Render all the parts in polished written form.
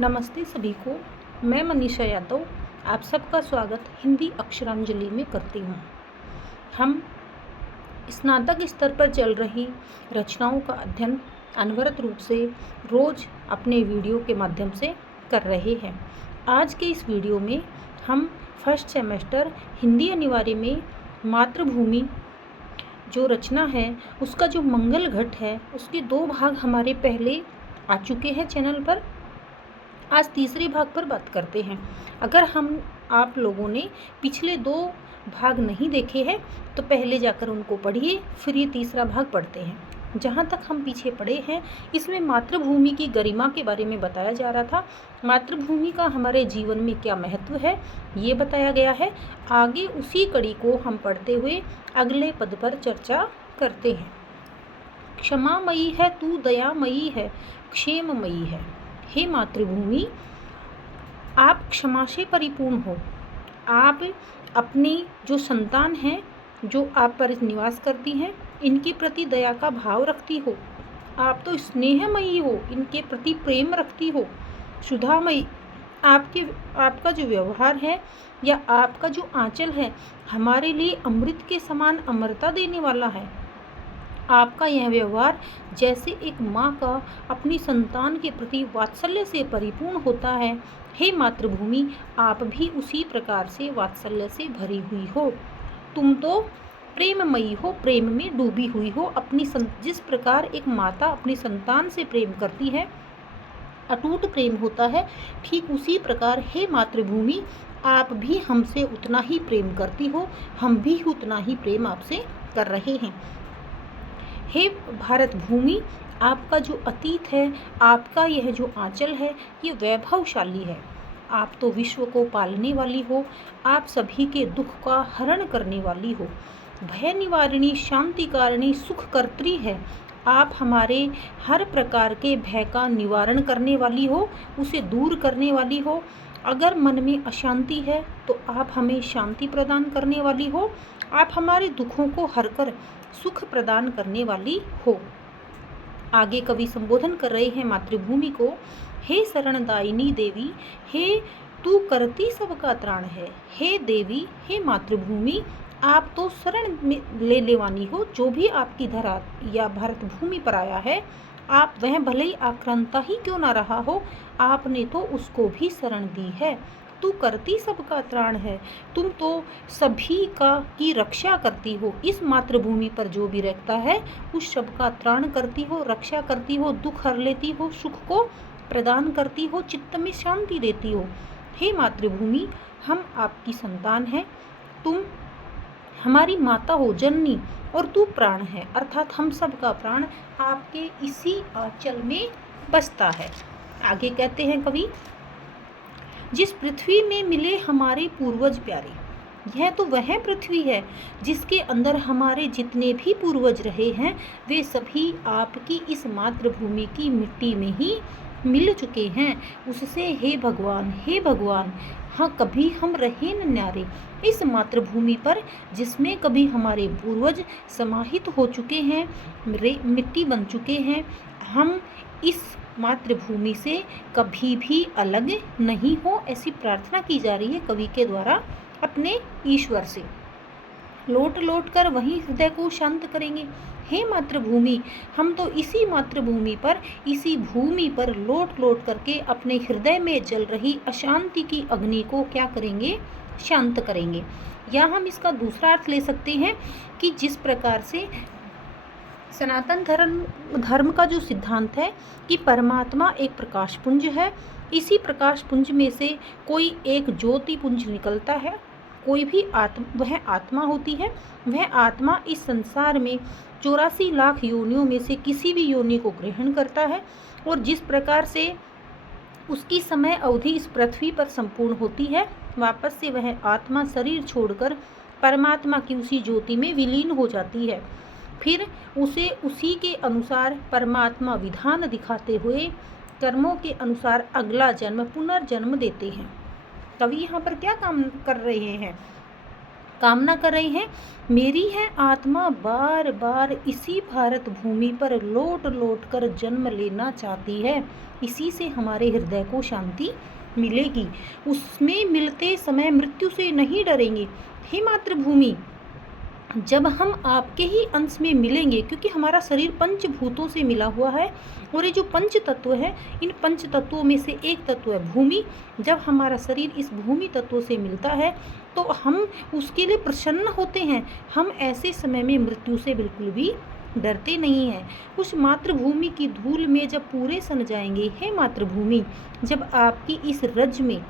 नमस्ते सभी को। मैं मनीषा यादव आप सबका स्वागत हिंदी अक्षरांजलि में करती हूँ। हम स्नातक स्तर पर चल रही रचनाओं का अध्ययन अनवरत रूप से रोज़ अपने वीडियो के माध्यम से कर रहे हैं। आज के इस वीडियो में हम फर्स्ट सेमेस्टर हिंदी अनिवार्य में मातृभूमि जो रचना है उसका जो मंगल घट है उसके 2 भाग हमारे पहले आ चुके हैं चैनल पर। आज तीसरे भाग पर बात करते हैं। अगर आप लोगों ने पिछले 2 भाग नहीं देखे हैं तो पहले जाकर उनको पढ़िए, फिर ये तीसरा भाग पढ़ते हैं। जहाँ तक हम पीछे पढ़े हैं इसमें मातृभूमि की गरिमा के बारे में बताया जा रहा था। मातृभूमि का हमारे जीवन में क्या महत्व है ये बताया गया है। आगे उसी कड़ी को हम पढ़ते हुए अगले पद पर चर्चा करते हैं। क्षमामयी है तू, दयामयी है, क्षेममयी है। हे मातृभूमि, आप क्षमा से परिपूर्ण हो। आप अपनी जो संतान हैं, जो आप पर निवास करती हैं, इनके प्रति दया का भाव रखती हो। आप तो स्नेहमयी हो, इनके प्रति प्रेम रखती हो। सुधामयी, आपका जो व्यवहार है या आपका जो आंचल है हमारे लिए अमृत के समान अमरता देने वाला है। आपका यह व्यवहार जैसे एक माँ का अपनी संतान के प्रति वात्सल्य से परिपूर्ण होता है। हे मातृभूमि, आप भी उसी प्रकार से वात्सल्य से भरी हुई हो। तुम तो प्रेममयी हो, प्रेम में डूबी हुई हो। जिस प्रकार एक माता अपनी संतान से प्रेम करती है, अटूट प्रेम होता है, ठीक उसी प्रकार हे मातृभूमि आप भी हमसे उतना ही प्रेम करती हो। हम भी उतना ही प्रेम आपसे कर रहे हैं। हे भारत भूमि, आपका जो अतीत है, आपका यह जो आंचल है, ये वैभवशाली है। आप तो विश्व को पालने वाली हो। आप सभी के दुख का हरण करने वाली हो। भय निवारिणी, शांति कारिणी, सुखकर्त्री है। आप हमारे हर प्रकार के भय का निवारण करने वाली हो, उसे दूर करने वाली हो। अगर मन में अशांति है तो आप हमें शांति प्रदान करने वाली हो। आप हमारे दुखों को हर कर सुख प्रदान करने वाली हो। आगे कवि संबोधन कर रहे हैं मातृभूमि को। हे शरणदायिनी देवी, हे तू करती सबका त्राण है। हे देवी, हे मातृभूमि, आप तो शरण में ले लेवानी हो। जो भी आपकी धरा या भारत भूमि पर आया है, आप वह भले ही आक्रांता ही क्यों ना रहा हो, आपने तो उसको भी शरण दी है। तू करती सबका त्राण है। तुम तो सभी की रक्षा करती हो। इस मातृभूमि पर जो भी रहता है उस सबका त्राण करती हो, रक्षा करती हो, दुख हर लेती हो, सुख को प्रदान करती हो, चित्त में शांति देती हो। हे मातृभूमि, हम आपकी संतान हैं। तुम हमारी माता हो, जननी, और तू प्राण है, अर्थात हम सब का प्राण आपके इसी आंचल में बसता है। आगे कहते हैं कवि, जिस पृथ्वी में मिले हमारे पूर्वज प्यारे। यह तो वह पृथ्वी है जिसके अंदर हमारे जितने भी पूर्वज रहे हैं वे सभी आपकी इस मातृभूमि की मिट्टी में ही मिल चुके हैं। उससे हे भगवान, हाँ कभी हम रहे न न्यारे। इस मातृभूमि पर जिसमें कभी हमारे पूर्वज समाहित हो चुके हैं, मिट्टी बन चुके हैं, हम इस मातृभूमि से कभी भी अलग नहीं हो, ऐसी प्रार्थना की जा रही है कवि के द्वारा अपने ईश्वर से। लौट लौट कर वहीं हृदय को शांत करेंगे। हे मातृभूमि, हम तो इसी मातृभूमि पर, इसी भूमि पर लौट लौट करके अपने हृदय में जल रही अशांति की अग्नि को क्या करेंगे, शांत करेंगे। या हम इसका दूसरा अर्थ ले सकते हैं कि जिस प्रकार से सनातन धर्म का जो सिद्धांत है कि परमात्मा एक प्रकाश पुंज है, इसी प्रकाश पुंज में से कोई एक ज्योति पुंज निकलता है। कोई भी वह आत्मा होती है। वह आत्मा इस संसार में 84 लाख योनियों में से किसी भी योनि को ग्रहण करता है, और जिस प्रकार से उसकी समय अवधि इस पृथ्वी पर संपूर्ण होती है, वापस से वह आत्मा शरीर छोड़कर परमात्मा की उसी ज्योति में विलीन हो जाती है। फिर उसे उसी के अनुसार परमात्मा विधान दिखाते हुए कर्मों के अनुसार अगला जन्म पुनर्जन्म देते हैं। कवि यहाँ पर क्या काम कर रहे हैं, कामना कर रहे हैं। मेरी है आत्मा बार बार इसी भारत भूमि पर लौट लौट कर जन्म लेना चाहती है। इसी से हमारे हृदय को शांति मिलेगी। उसमें मिलते समय मृत्यु से नहीं डरेंगे। हे मातृभूमि, जब हम आपके ही अंश में मिलेंगे, क्योंकि हमारा शरीर पंचभूतों से मिला हुआ है और ये जो पंच तत्व है, इन पंच तत्वों में से एक तत्व है भूमि। जब हमारा शरीर इस भूमि तत्व से मिलता है तो हम उसके लिए प्रसन्न होते हैं। हम ऐसे समय में मृत्यु से बिल्कुल भी डरते नहीं हैं। उस मातृभूमि की धूल में जब पूरे सन जाएंगे, हे मातृभूमि, जब आपकी इस रज में,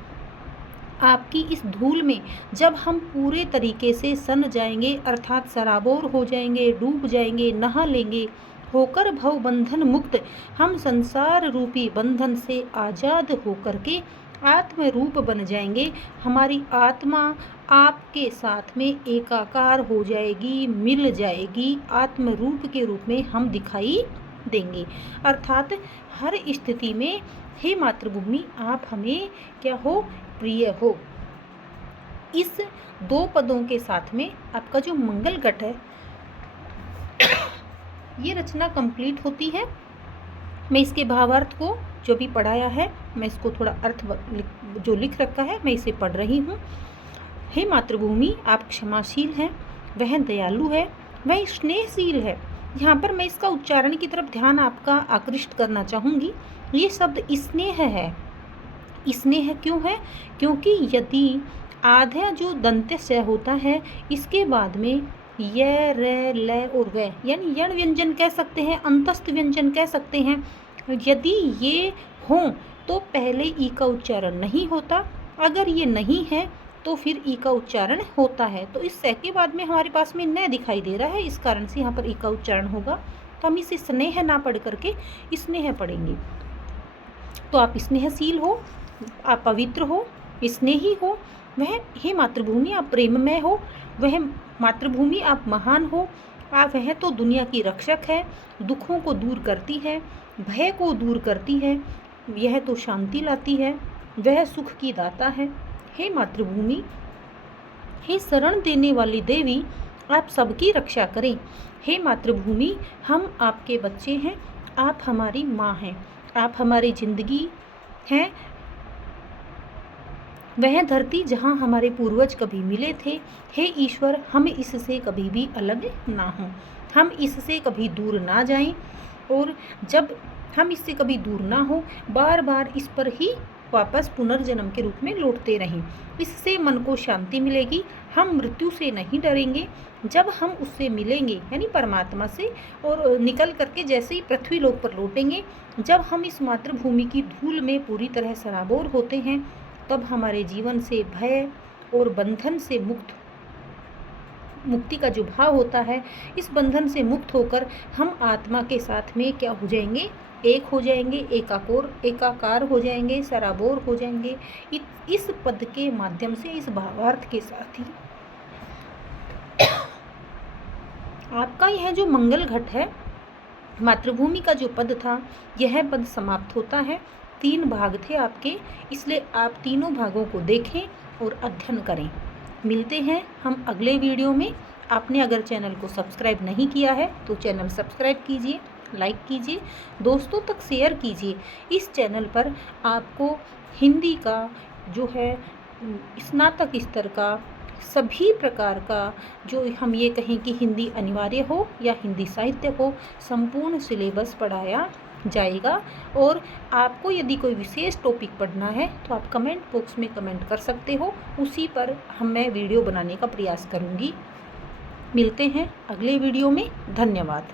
आपकी इस धूल में जब हम पूरे तरीके से सन जाएंगे, अर्थात सराबोर हो जाएंगे, डूब जाएंगे, नहा लेंगे, होकर भव बंधन मुक्त, हम संसार रूपी बंधन से आज़ाद होकर के आत्म रूप बन जाएंगे। हमारी आत्मा आपके साथ में एकाकार हो जाएगी, मिल जाएगी, आत्म रूप के रूप में हम दिखाई देंगे। अर्थात हर स्थिति में हे मातृभूमि, आप हमें क्या हो, प्रिय हो। इस 2 पदों के साथ में आपका जो मंगल घट है, ये रचना कंप्लीट होती है। मैं इसके भावार्थ को जो भी पढ़ाया है, मैं इसको थोड़ा अर्थ जो लिख रखा है मैं इसे पढ़ रही हूँ। हे मातृभूमि, आप क्षमाशील हैं, वह दयालु है, वह स्नेहशील है। यहाँ पर मैं इसका उच्चारण की तरफ ध्यान आपका आकृष्ट करना चाहूँगी। ये शब्द स्नेह है। स्नेह क्यों है? क्योंकि यदि आधा जो दंत्य होता है, इसके बाद में य, र, ल और व, यानी यण व्यंजन कह सकते हैं, अंतस्थ व्यंजन कह सकते हैं, यदि ये हों तो पहले ई का उच्चारण नहीं होता। अगर ये नहीं है तो फिर ई का उच्चारण होता है। तो इस स के बाद में हमारे पास में न दिखाई दे रहा है, इस कारण से यहाँ पर ई का उच्चारण होगा। तो हम इसे स्नेह ना पढ़ करके स्नेह पढ़ेंगे। तो आप स्नेहशील हो, आप पवित्र हो, स्नेही हो। वह हे मातृभूमि, आप प्रेममय हो। वह मातृभूमि, आप महान हो। आप वह तो दुनिया की रक्षक है, दुखों को दूर करती है, भय को दूर करती है, यह तो शांति लाती है, वह सुख की दाता है। हे मातृभूमि, हे शरण देने वाली देवी, आप सबकी रक्षा करें। हे मातृभूमि, हम आपके बच्चे हैं, आप हमारी माँ हैं, आप हमारी जिंदगी हैं। वह धरती जहाँ हमारे पूर्वज कभी मिले थे, हे ईश्वर, हम इससे कभी भी अलग ना हों, हम इससे कभी दूर ना जाएं, और जब हम इससे कभी दूर ना हो, बार बार इस पर ही वापस पुनर्जन्म के रूप में लौटते रहें। इससे मन को शांति मिलेगी, हम मृत्यु से नहीं डरेंगे। जब हम उससे मिलेंगे, यानी परमात्मा से, और निकल करके जैसे ही पृथ्वी लोक पर लौटेंगे, जब हम इस मातृभूमि की धूल में पूरी तरह सराबोर होते हैं, तब हमारे जीवन से भय और बंधन से मुक्ति का जो भाव होता है, इस बंधन से मुक्त होकर हम आत्मा के साथ में क्या हो जाएंगे, एक हो जाएंगे, एकाकार हो जाएंगे, सराबोर हो जाएंगे। इस पद के माध्यम से, इस भावार्थ के साथ ही आपका यह जो मंगल घट है, मातृभूमि का जो पद था, यह पद समाप्त होता है। 3 भाग थे आपके, इसलिए आप तीनों भागों को देखें और अध्ययन करें। मिलते हैं हम अगले वीडियो में। आपने अगर चैनल को सब्सक्राइब नहीं किया है तो चैनल सब्सक्राइब कीजिए, लाइक कीजिए, दोस्तों तक शेयर कीजिए। इस चैनल पर आपको हिंदी का जो है स्नातक स्तर का सभी प्रकार का, जो हम ये कहें कि हिंदी अनिवार्य हो या हिंदी साहित्य हो, संपूर्ण सिलेबस पढ़ाया जाएगा। और आपको यदि कोई विशेष टॉपिक पढ़ना है तो आप कमेंट बॉक्स में कमेंट कर सकते हो, उसी पर मैं वीडियो बनाने का प्रयास करूँगी। मिलते हैं अगले वीडियो में। धन्यवाद।